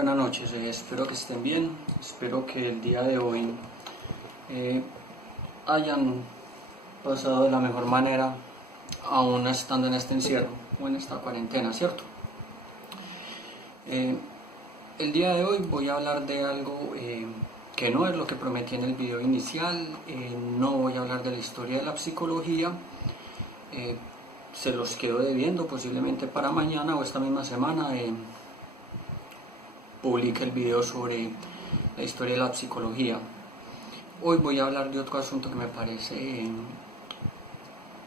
buenas noches, espero que estén bien, espero que el día de hoy hayan pasado de la mejor manera, aún estando en este encierro o en esta cuarentena, ¿cierto? El día de hoy voy a hablar de algo que no es lo que prometí en el video inicial, no voy a hablar de la historia de la psicología, se los quedo debiendo, posiblemente para mañana o esta misma semana publique el video sobre la historia de la psicología. Hoy voy a hablar de otro asunto que me parece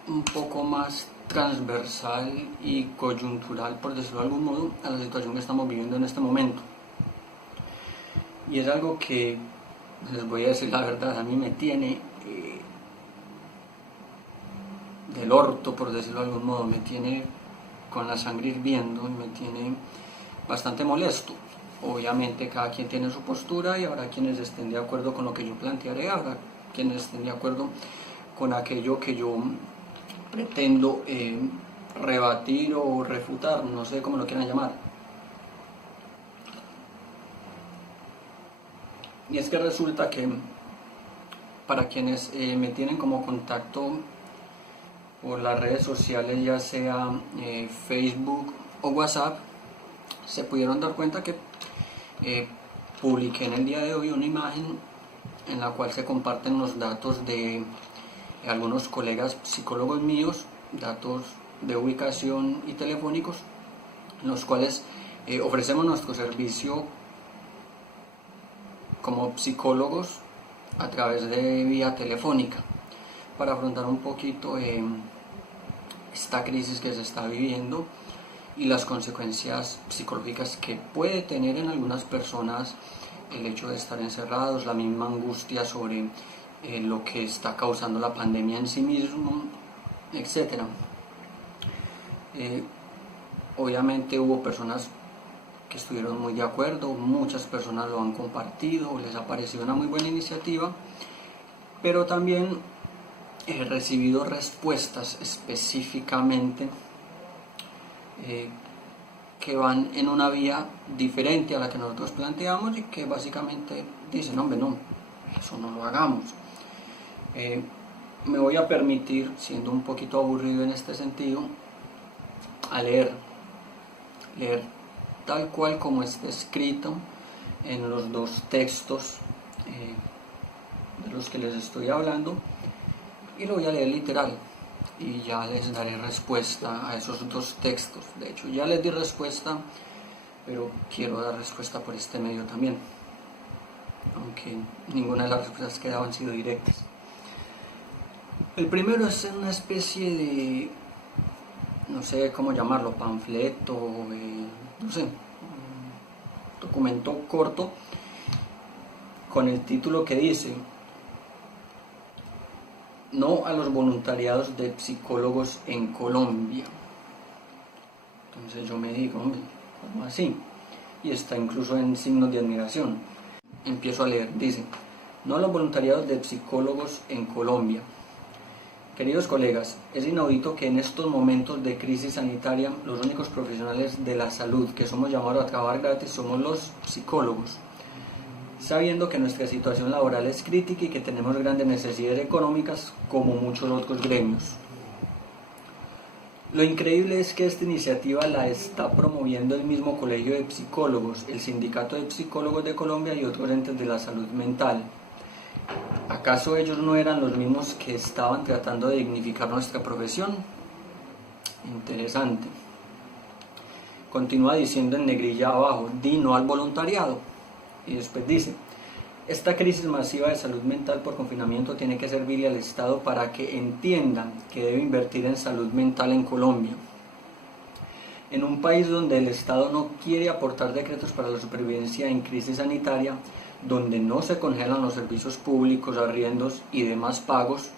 un poco más transversal y coyuntural, por decirlo de algún modo, a la situación que estamos viviendo en este momento. Y es algo que, les voy a decir la verdad, a mí me tiene del orto, por decirlo de algún modo, me tiene con la sangre hirviendo y me tiene bastante molesto. Obviamente cada quien tiene su postura y habrá quienes estén de acuerdo con lo que yo plantearé, habrá quienes estén de acuerdo con aquello que yo pretendo rebatir o refutar, no sé cómo lo quieran llamar. Y es que resulta que para quienes me tienen como contacto por las redes sociales, ya sea Facebook o WhatsApp, se pudieron dar cuenta que publiqué en el día de hoy una imagen en la cual se comparten los datos de algunos colegas psicólogos míos, datos de ubicación y telefónicos, en los cuales ofrecemos nuestro servicio como psicólogos a través de vía telefónica para afrontar un poquito esta crisis que se está viviendo y las consecuencias psicológicas que puede tener en algunas personas el hecho de estar encerrados, la misma angustia sobre lo que está causando la pandemia en sí mismo, etc. Obviamente hubo personas que estuvieron muy de acuerdo, muchas personas lo han compartido, les ha parecido una muy buena iniciativa, pero también he recibido respuestas específicamente que van en una vía diferente a la que nosotros planteamos y que básicamente dicen, hombre, no, eso no lo hagamos. Me voy a permitir, siendo un poquito aburrido en este sentido, a leer tal cual como está escrito en los dos textos de los que les estoy hablando, y lo voy a leer literal y ya les daré respuesta a esos dos textos. De hecho, ya les di respuesta, pero quiero dar respuesta por este medio también, aunque ninguna de las respuestas que he dado han sido directas. El primero es una especie de, no sé cómo llamarlo, panfleto, no sé, un documento corto con el título que dice: no a los voluntariados de psicólogos en Colombia. Entonces yo me digo, hombre, ¿cómo así? Y está incluso en signos de admiración. Empiezo a leer, dice: no a los voluntariados de psicólogos en Colombia. Queridos colegas, es inaudito que en estos momentos de crisis sanitaria los únicos profesionales de la salud que somos llamados a trabajar gratis somos los psicólogos, sabiendo que nuestra situación laboral es crítica y que tenemos grandes necesidades económicas como muchos otros gremios. Lo increíble es que esta iniciativa la está promoviendo el mismo Colegio de Psicólogos, el Sindicato de Psicólogos de Colombia y otros entes de la salud mental. ¿Acaso ellos no eran los mismos que estaban tratando de dignificar nuestra profesión? Interesante. Continúa diciendo en negrilla abajo: di no al voluntariado. Y después dice: esta crisis masiva de salud mental por confinamiento tiene que servirle al Estado para que entiendan que debe invertir en salud mental en Colombia. En un país donde el Estado no quiere aportar decretos para la supervivencia en crisis sanitaria, donde no se congelan los servicios públicos, arriendos y demás pagos,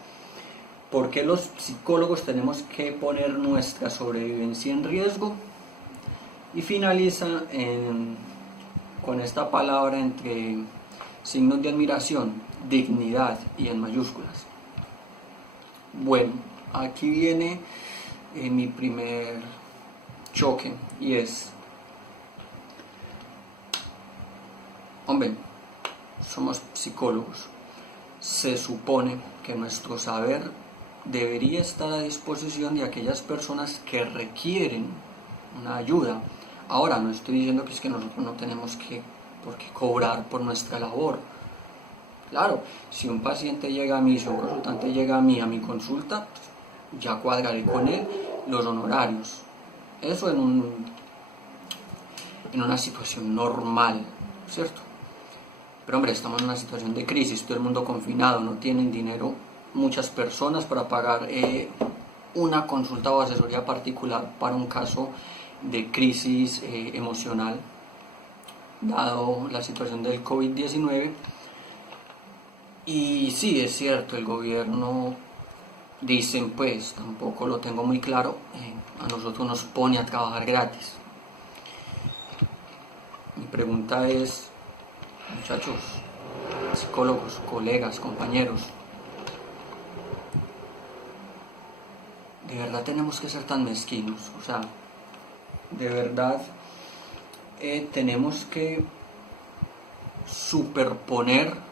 ¿por qué los psicólogos tenemos que poner nuestra sobrevivencia en riesgo? Y finaliza con esta palabra entre signos de admiración: dignidad, y en mayúsculas. Bueno, aquí viene mi primer choque, y es: Hombre, somos psicólogos. Se supone que nuestro saber debería estar a disposición de aquellas personas que requieren una ayuda. Ahora, no estoy diciendo que es que nosotros no tenemos por qué cobrar por nuestra labor. Claro, si un paciente llega a mí, si un consultante llega a mi consulta, ya cuadraré con él los honorarios. Eso en una situación normal, ¿cierto? Pero hombre, estamos en una situación de crisis, todo el mundo confinado, no tienen dinero muchas personas para pagar una consulta o asesoría particular para un caso de crisis emocional, dado la situación del COVID-19. Y sí, es cierto, el gobierno, dicen pues, tampoco lo tengo muy claro, a nosotros nos pone a trabajar gratis. Mi pregunta es, muchachos, psicólogos, colegas, compañeros, ¿de verdad tenemos que ser tan mezquinos? O sea, ¿de verdad tenemos que superponer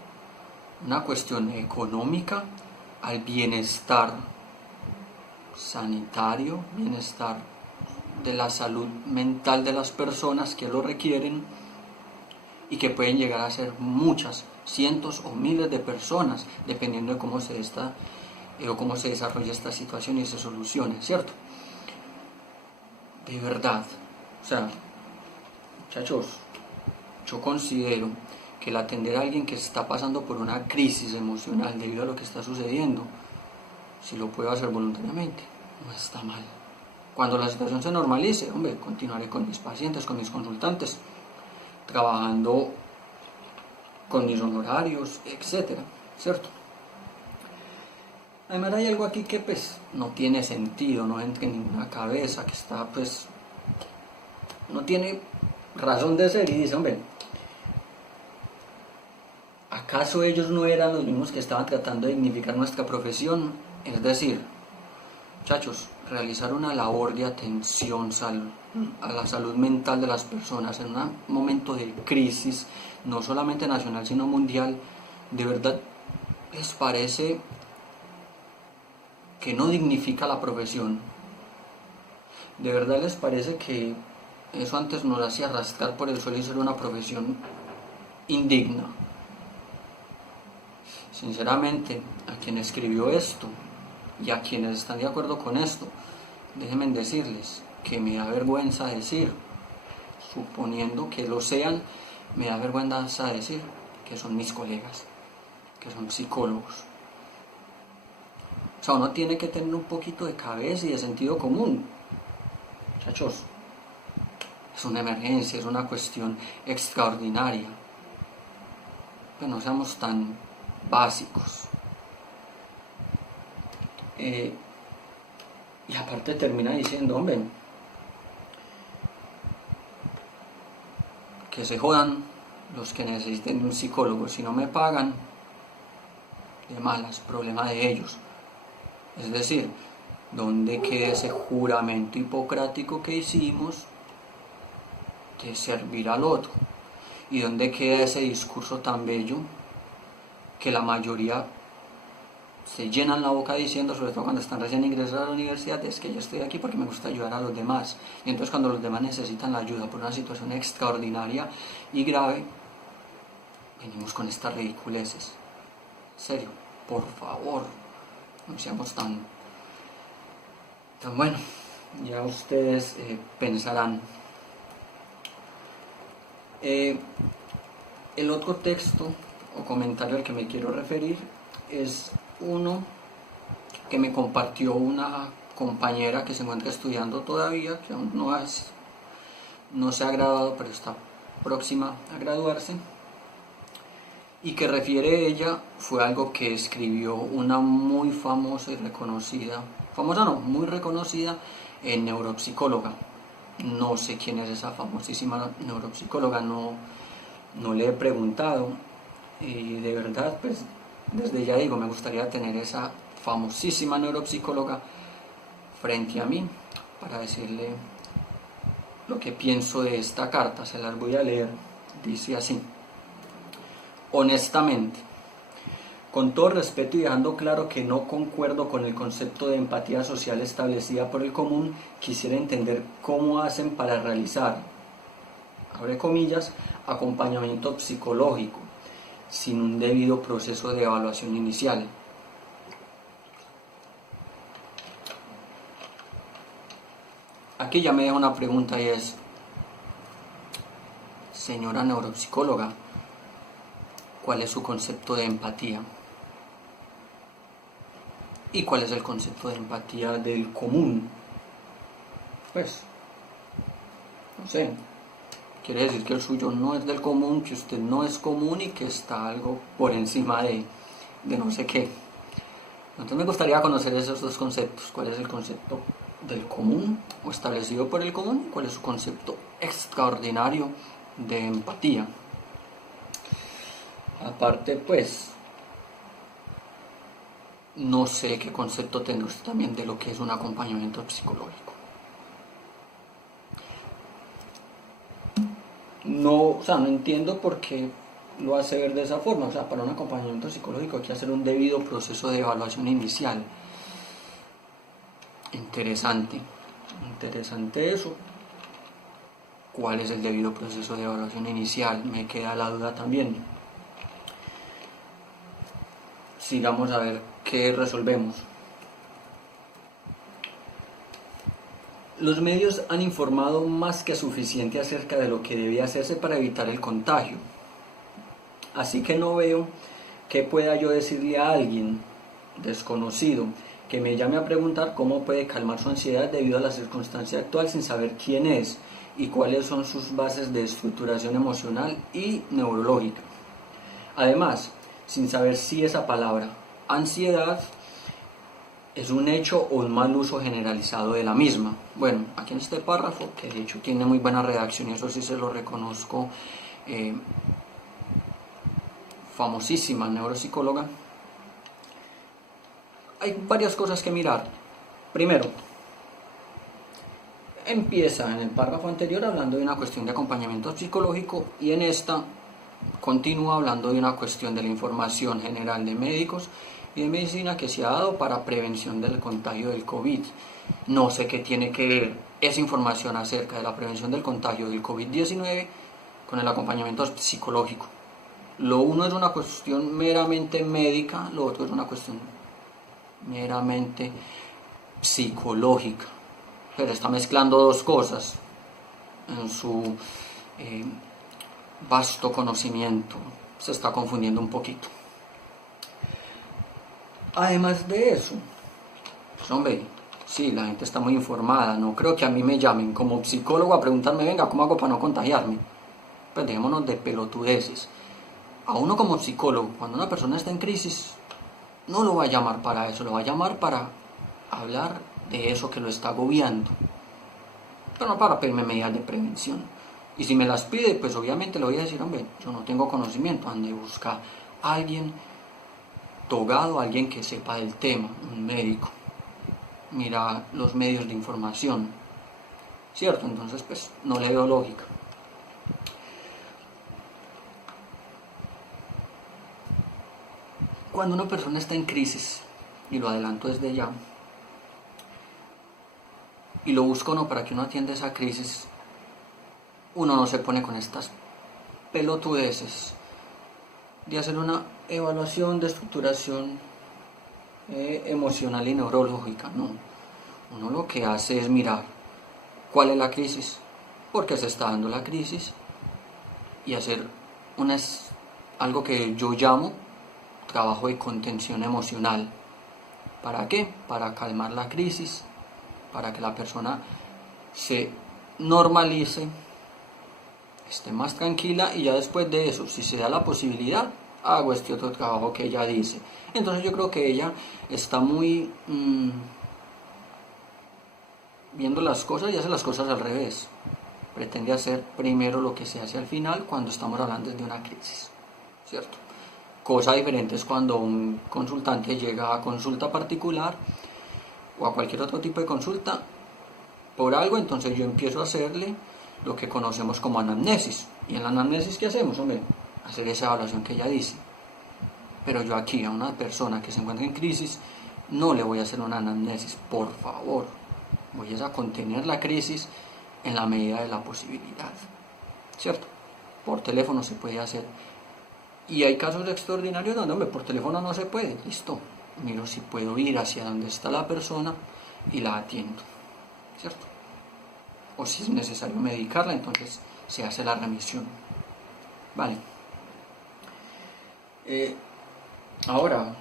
una cuestión económica al bienestar sanitario, bienestar de la salud mental de las personas que lo requieren y que pueden llegar a ser muchas, cientos o miles de personas, dependiendo de cómo se desarrolla esta situación y se solucione, ¿cierto? De verdad, o sea, muchachos, yo considero que el atender a alguien que está pasando por una crisis emocional debido a lo que está sucediendo, si lo puedo hacer voluntariamente, no está mal. Cuando la situación se normalice, hombre, continuaré con mis pacientes, con mis consultantes, trabajando con mis honorarios, etcétera, ¿cierto? Además hay algo aquí que pues no tiene sentido, no entra en ninguna cabeza, que está pues no tiene razón de ser y dice, hombre, ¿acaso ellos no eran los mismos que estaban tratando de dignificar nuestra profesión? Es decir, muchachos, realizar una labor de atención a la salud mental de las personas en un momento de crisis, no solamente nacional sino mundial, ¿de verdad les parece que no dignifica la profesión? ¿De verdad les parece que eso antes nos hacía arrastrar por el suelo y ser una profesión indigna? Sinceramente, a quien escribió esto y a quienes están de acuerdo con esto, déjenme decirles que me da vergüenza decir, suponiendo que lo sean, me da vergüenza decir que son mis colegas, que son psicólogos. O sea, uno tiene que tener un poquito de cabeza y de sentido común. Muchachos, es una emergencia, es una cuestión extraordinaria. Pero no seamos tan básicos. Y aparte termina diciendo, hombre, que se jodan los que necesiten un psicólogo. Si no me pagan, de malas, problema de ellos. Es decir, ¿dónde queda ese juramento hipocrático que hicimos de servir al otro? ¿Y dónde queda ese discurso tan bello que la mayoría se llenan la boca diciendo, sobre todo cuando están recién ingresados a la universidad, es que yo estoy aquí porque me gusta ayudar a los demás? Y entonces cuando los demás necesitan la ayuda por una situación extraordinaria y grave, venimos con estas ridiculeces. En serio, por favor, no seamos tan bueno. Ya ustedes pensarán. El otro texto o comentario al que me quiero referir es uno que me compartió una compañera que se encuentra estudiando todavía, que aún no se ha graduado, pero está próxima a graduarse, y que refiere ella fue algo que escribió una muy famosa y reconocida, muy reconocida neuropsicóloga. No sé quién es esa famosísima neuropsicóloga, no le he preguntado, y de verdad pues desde ya digo, me gustaría tener esa famosísima neuropsicóloga frente a mí para decirle lo que pienso de esta carta. Se las voy a leer. Dice así: Honestamente, con todo respeto y dejando claro que no concuerdo con el concepto de empatía social establecida por el común, quisiera entender cómo hacen para realizar, abre comillas, acompañamiento psicológico, sin un debido proceso de evaluación inicial. Aquí ya me deja una pregunta y es, señora neuropsicóloga, ¿cuál es su concepto de empatía? ¿Y cuál es el concepto de empatía del común? Pues, no sé, quiere decir que el suyo no es del común, que usted no es común y que está algo por encima de no sé qué. Entonces me gustaría conocer esos dos conceptos. ¿Cuál es el concepto del común o establecido por el común? ¿Cuál es su concepto extraordinario de empatía? Aparte, pues, no sé qué concepto tiene usted también de lo que es un acompañamiento psicológico. No entiendo por qué lo hace ver de esa forma. Para un acompañamiento psicológico hay que hacer un debido proceso de evaluación inicial. Interesante eso. ¿Cuál es el debido proceso de evaluación inicial? Me queda la duda también. Sigamos a ver qué resolvemos. Los medios han informado más que suficiente acerca de lo que debía hacerse para evitar el contagio. Así que no veo qué pueda yo decirle a alguien desconocido que me llame a preguntar cómo puede calmar su ansiedad debido a la circunstancia actual sin saber quién es y cuáles son sus bases de estructuración emocional y neurológica. Además, sin saber si esa palabra, ansiedad, es un hecho o un mal uso generalizado de la misma. Bueno, aquí en este párrafo, que de hecho tiene muy buena redacción y eso sí se lo reconozco, famosísima neuropsicóloga, hay varias cosas que mirar. Primero, empieza en el párrafo anterior hablando de una cuestión de acompañamiento psicológico y en esta continúa hablando de una cuestión de la información general de médicos y de medicina que se ha dado para prevención del contagio del COVID. No sé qué tiene que ver esa información acerca de la prevención del contagio del COVID-19 con el acompañamiento psicológico. Lo uno es una cuestión meramente médica, lo otro es una cuestión meramente psicológica, pero está mezclando dos cosas en su vasto conocimiento, se está confundiendo un poquito. Además de eso, pues hombre, sí, la gente está muy informada, no creo que a mí me llamen como psicólogo a preguntarme, venga, ¿cómo hago para no contagiarme? Pues dejémonos de pelotudeces. A uno como psicólogo, cuando una persona está en crisis, no lo va a llamar para eso, lo va a llamar para hablar de eso que lo está agobiando, pero no para pedirme medidas de prevención. Y si me las pide, pues obviamente le voy a decir, hombre, yo no tengo conocimiento, ande busca a alguien togado, alguien que sepa del tema, un médico. Mira los medios de información, ¿cierto? Entonces, pues no le veo lógica. Cuando una persona está en crisis, y lo adelanto desde ya, y lo busco no para que uno atienda esa crisis, uno no se pone con estas pelotudeces de hacer una evaluación de estructuración emocional y neurológica, no. Uno lo que hace es mirar cuál es la crisis, por qué se está dando la crisis, y hacer algo que yo llamo trabajo de contención emocional. ¿Para qué? Para calmar la crisis, para que la persona se normalice, esté más tranquila y ya después de eso, si se da la posibilidad, hago este otro trabajo que ella dice. Entonces yo creo que ella está muy viendo las cosas y hace las cosas al revés. Pretende hacer primero lo que se hace al final cuando estamos hablando de una crisis, ¿cierto? Cosa diferente es cuando un consultante llega a consulta particular o a cualquier otro tipo de consulta por algo, entonces yo empiezo a hacerle lo que conocemos como anamnesis. ¿Y en la anamnesis qué hacemos, hombre? hacer esa evaluación que ella dice. Pero yo aquí a una persona que se encuentra en crisis no le voy a hacer una anamnesis, por favor. Voy a contener la crisis en la medida de la posibilidad, ¿cierto? Por teléfono se puede hacer. Y hay casos extraordinarios donde, hombre, por teléfono no se puede, listo. Miro si puedo ir hacia donde está la persona y la atiendo, ¿cierto? O si es necesario medicarla, entonces se hace la remisión. Vale. Ahora,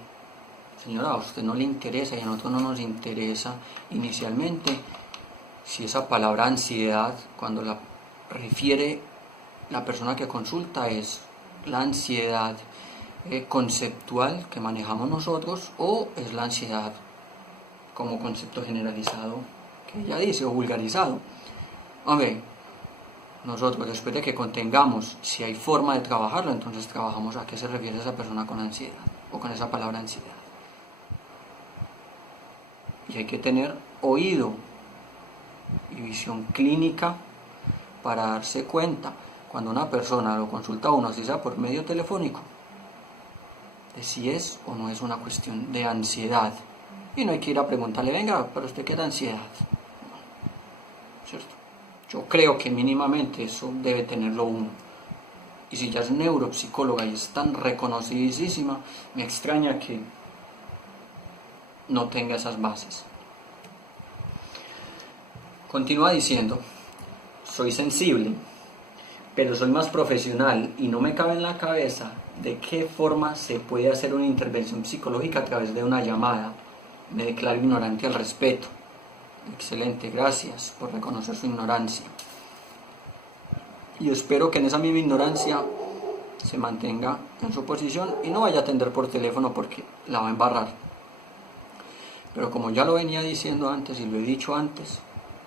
señora, a usted no le interesa y a nosotros no nos interesa inicialmente si esa palabra ansiedad, cuando la refiere la persona que consulta, es la ansiedad conceptual que manejamos nosotros o es la ansiedad como concepto generalizado que ella dice o vulgarizado. Hombre, nosotros después de que contengamos si hay forma de trabajarlo, entonces trabajamos a qué se refiere esa persona con ansiedad o con esa palabra ansiedad. Y hay que tener oído y visión clínica para darse cuenta cuando una persona lo consulta a uno, así sea por medio telefónico, de si es o no es una cuestión de ansiedad. Y no hay que ir a preguntarle, venga, ¿pero usted qué da ansiedad? ¿Cierto? Yo creo que mínimamente eso debe tenerlo uno. Y si ya es neuropsicóloga y es tan reconocidísima, me extraña que no tenga esas bases. Continúa diciendo, soy sensible, pero soy más profesional y no me cabe en la cabeza de qué forma se puede hacer una intervención psicológica a través de una llamada. Me declaro ignorante al respecto. Excelente, gracias por reconocer su ignorancia. Y espero que en esa misma ignorancia se mantenga en su posición y no vaya a atender por teléfono porque la va a embarrar. Pero como ya lo venía diciendo antes y lo he dicho antes,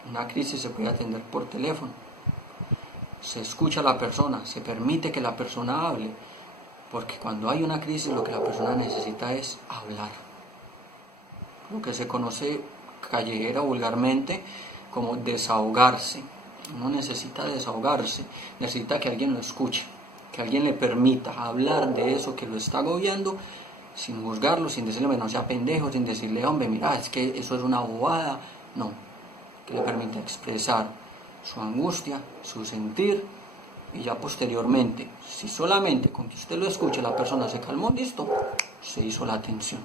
una crisis se puede atender por teléfono. Se escucha a la persona, se permite que la persona hable, porque cuando hay una crisis lo que la persona necesita es hablar. Lo que se conoce callejera vulgarmente como desahogarse. Uno necesita desahogarse, necesita que alguien lo escuche, que alguien le permita hablar de eso que lo está agobiando, sin juzgarlo, sin decirle, no sea pendejo, sin decirle, hombre, mira, es que eso es una bobada. No, que le permita expresar su angustia, su sentir, y ya posteriormente, si solamente con que usted lo escuche la persona se calmó, listo, se hizo la atención.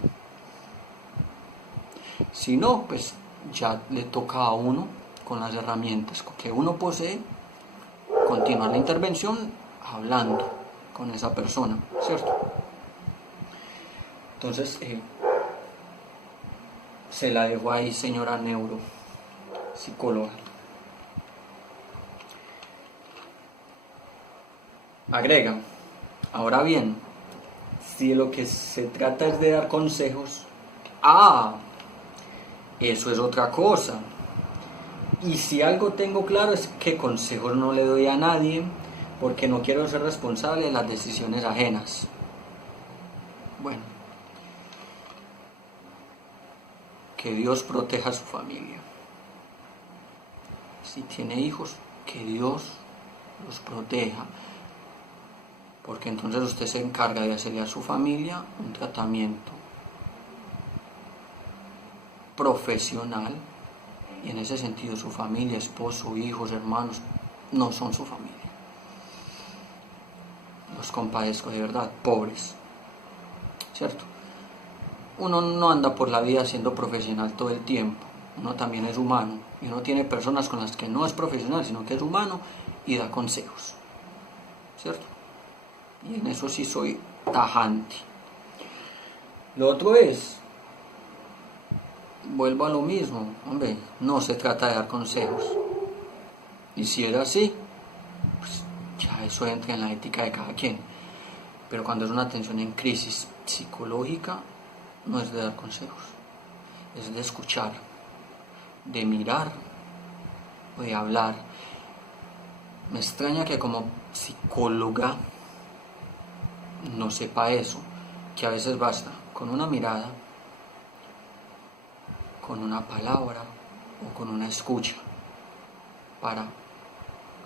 Si no, pues ya le toca a uno, con las herramientas que uno posee, continuar la intervención hablando con esa persona, ¿cierto? Entonces, se la dejo ahí, señora neuropsicóloga. Agrega, ahora bien, si de lo que se trata es de dar consejos, eso es otra cosa. Y si algo tengo claro es que consejos no le doy a nadie porque no quiero ser responsable de las decisiones ajenas. Bueno, que Dios proteja a su familia. Si tiene hijos, que Dios los proteja. Porque entonces usted se encarga de hacerle a su familia un tratamiento profesional. Y en ese sentido su familia, esposo, hijos, hermanos, no son su familia. Los compadezco de verdad, pobres. ¿Cierto? Uno no anda por la vida siendo profesional todo el tiempo. Uno también es humano. Y uno tiene personas con las que no es profesional, sino que es humano y da consejos. ¿Cierto? Y en eso sí soy tajante. Lo otro es, vuelvo a lo mismo, hombre, no se trata de dar consejos. Y si era así, pues ya eso entra en la ética de cada quien. Pero cuando es una atención en crisis psicológica, no es de dar consejos, es de escuchar, de mirar o de hablar. Me extraña que como psicóloga no sepa eso, que a veces basta con una mirada, con una palabra o con una escucha para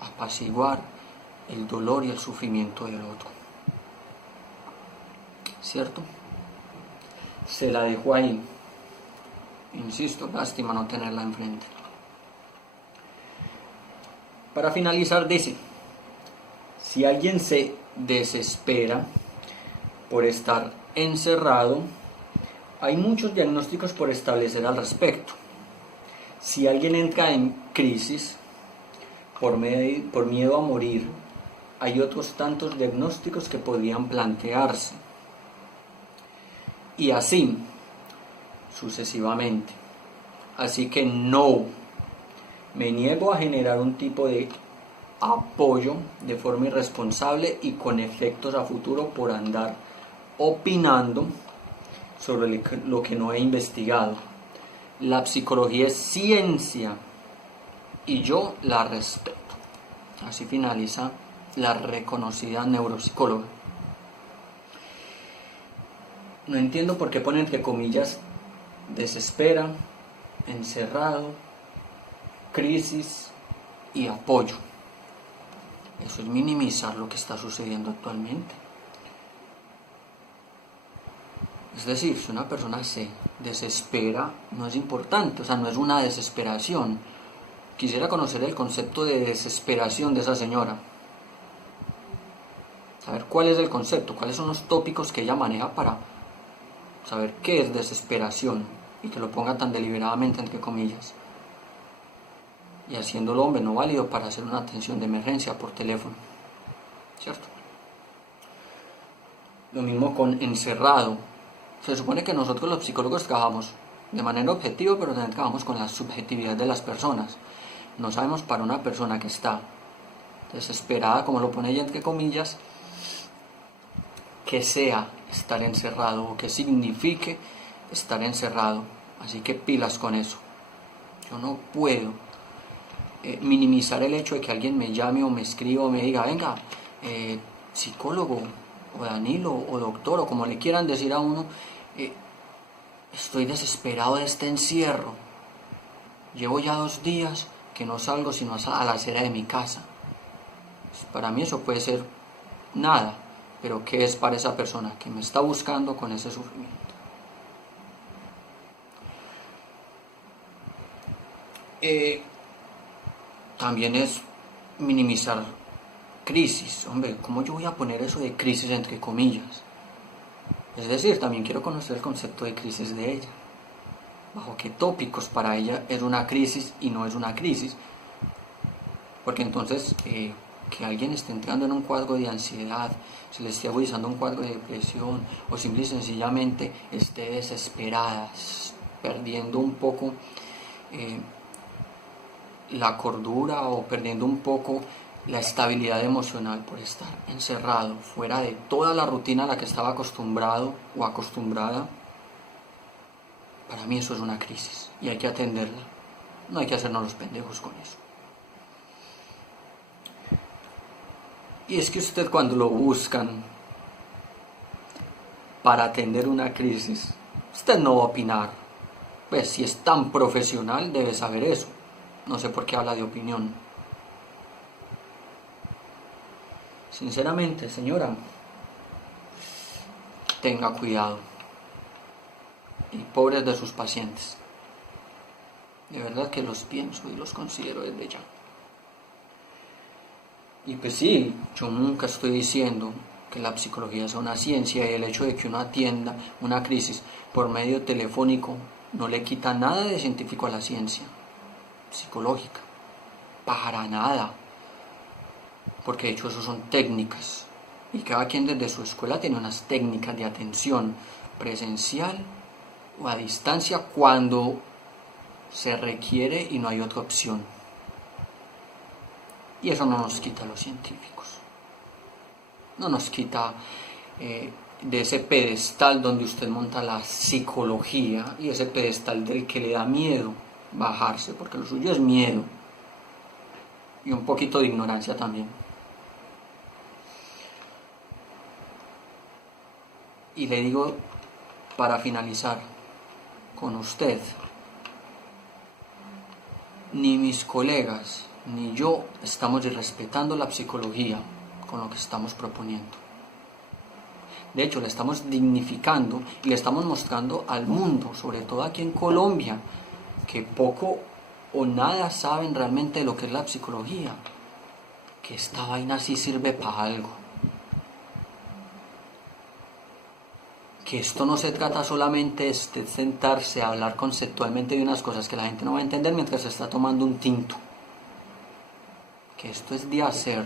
apaciguar el dolor y el sufrimiento del otro. ¿cierto? Se la dejo ahí. Insisto, lástima no tenerla enfrente. Para finalizar dice, si alguien se desespera por estar encerrado, hay muchos diagnósticos por establecer al respecto. Si alguien entra en crisis por miedo a morir, hay otros tantos diagnósticos que podrían plantearse. Y así, sucesivamente. Así que no, me niego a generar un tipo de apoyo de forma irresponsable y con efectos a futuro por andar opinando sobre lo que no he investigado. La psicología es ciencia y yo la respeto. Así finaliza la reconocida neuropsicóloga. No entiendo por qué pone entre comillas desespera, encerrado, crisis y apoyo. Eso es minimizar lo que está sucediendo actualmente. Es decir, si una persona se desespera, no es importante, o sea, no es una desesperación. Quisiera conocer el concepto de desesperación de esa señora. Saber cuál es el concepto, cuáles son los tópicos que ella maneja para saber qué es desesperación y que lo ponga tan deliberadamente entre comillas. Y haciéndolo, hombre, no válido para hacer una atención de emergencia por teléfono. ¿Cierto? Lo mismo con encerrado. Se supone que nosotros los psicólogos trabajamos de manera objetiva, pero también trabajamos con la subjetividad de las personas. No sabemos para una persona que está desesperada, como lo pone ella entre comillas, que sea estar encerrado o que signifique estar encerrado. Así que pilas con eso. Yo no puedo minimizar el hecho de que alguien me llame o me escriba o me diga, venga, psicólogo o Danilo o doctor o como le quieran decir a uno, estoy desesperado de este encierro. Llevo ya 2 días que no salgo sino a la acera de mi casa. Pues para mí eso puede ser nada, pero ¿qué es para esa persona que me está buscando con ese sufrimiento? También es minimizar crisis. Hombre, ¿cómo yo voy a poner eso de crisis entre comillas? Es decir, también quiero conocer el concepto de crisis de ella. ¿Bajo qué tópicos para ella es una crisis y no es una crisis? Porque entonces, que alguien esté entrando en un cuadro de ansiedad, se le esté agudizando un cuadro de depresión, o simple y sencillamente esté desesperada, perdiendo un poco la cordura o perdiendo un poco la estabilidad emocional por estar encerrado, fuera de toda la rutina a la que estaba acostumbrado o acostumbrada, para mí eso es una crisis y hay que atenderla. No hay que hacernos los pendejos con eso. Y es que usted cuando lo buscan para atender una crisis, usted no va a opinar. Pues si es tan profesional debe saber eso. No sé por qué habla de opinión. Sinceramente, señora, tenga cuidado. Y pobres de sus pacientes. De verdad que los pienso y los considero desde ya. Y pues sí, yo nunca estoy diciendo que la psicología sea una ciencia y el hecho de que uno atienda una crisis por medio telefónico no le quita nada de científico a la ciencia psicológica. Para nada. Porque de hecho eso son técnicas. Y cada quien desde su escuela tiene unas técnicas de atención presencial o a distancia cuando se requiere y no hay otra opción. Y eso no nos quita a los científicos. No nos quita de ese pedestal donde usted monta la psicología y ese pedestal del que le da miedo bajarse, porque lo suyo es miedo y un poquito de ignorancia también. Y le digo, para finalizar con usted, ni mis colegas ni yo estamos irrespetando la psicología con lo que estamos proponiendo. De hecho, la estamos dignificando y le estamos mostrando al mundo, sobre todo aquí en Colombia, que poco o nada saben realmente de lo que es la psicología, que esta vaina sí sirve para algo, que esto no se trata solamente de sentarse a hablar conceptualmente de unas cosas que la gente no va a entender mientras se está tomando un tinto, que esto es de hacer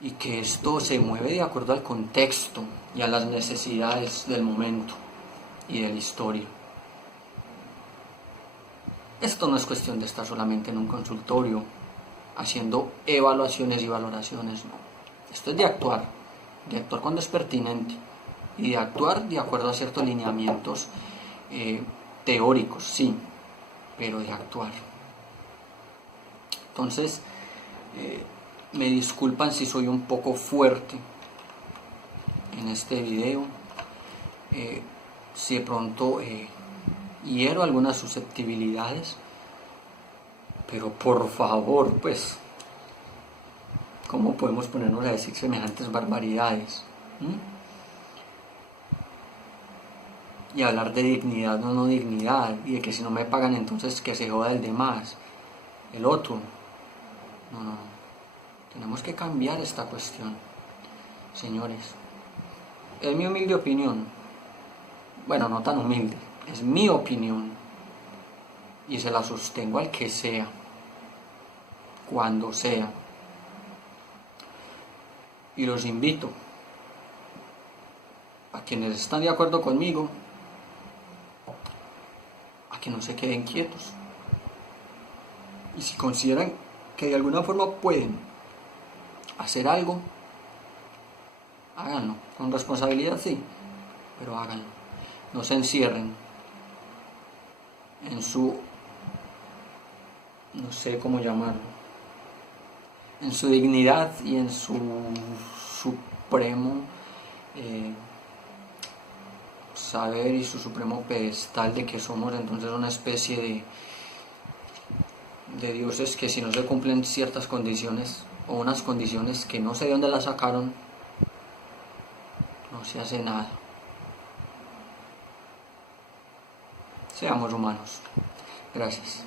y que esto se mueve de acuerdo al contexto y a las necesidades del momento y de la historia. Esto no es cuestión de estar solamente en un consultorio haciendo evaluaciones y valoraciones, no. Esto es de actuar cuando es pertinente y de actuar de acuerdo a ciertos lineamientos teóricos, sí, pero de actuar. Entonces, me disculpan si soy un poco fuerte en este video, si de pronto hiero algunas susceptibilidades, pero por favor, pues, ¿cómo podemos ponernos a decir semejantes barbaridades? Y hablar de dignidad o no dignidad, y de que si no me pagan entonces que se joda el demás, el otro. No. Tenemos que cambiar esta cuestión, señores. Es mi humilde opinión. Bueno, no tan humilde, es mi opinión. Y se la sostengo al que sea, cuando sea. Y los invito a quienes están de acuerdo conmigo a que no se queden quietos. Y si consideran que de alguna forma pueden hacer algo, háganlo. Con responsabilidad sí, pero háganlo. No se encierren en su, no sé cómo llamarlo, en su dignidad y en su supremo saber y su supremo pedestal de que somos entonces una especie de dioses que si no se cumplen ciertas condiciones o unas condiciones que no sé de dónde las sacaron, no se hace nada. Seamos humanos. Gracias.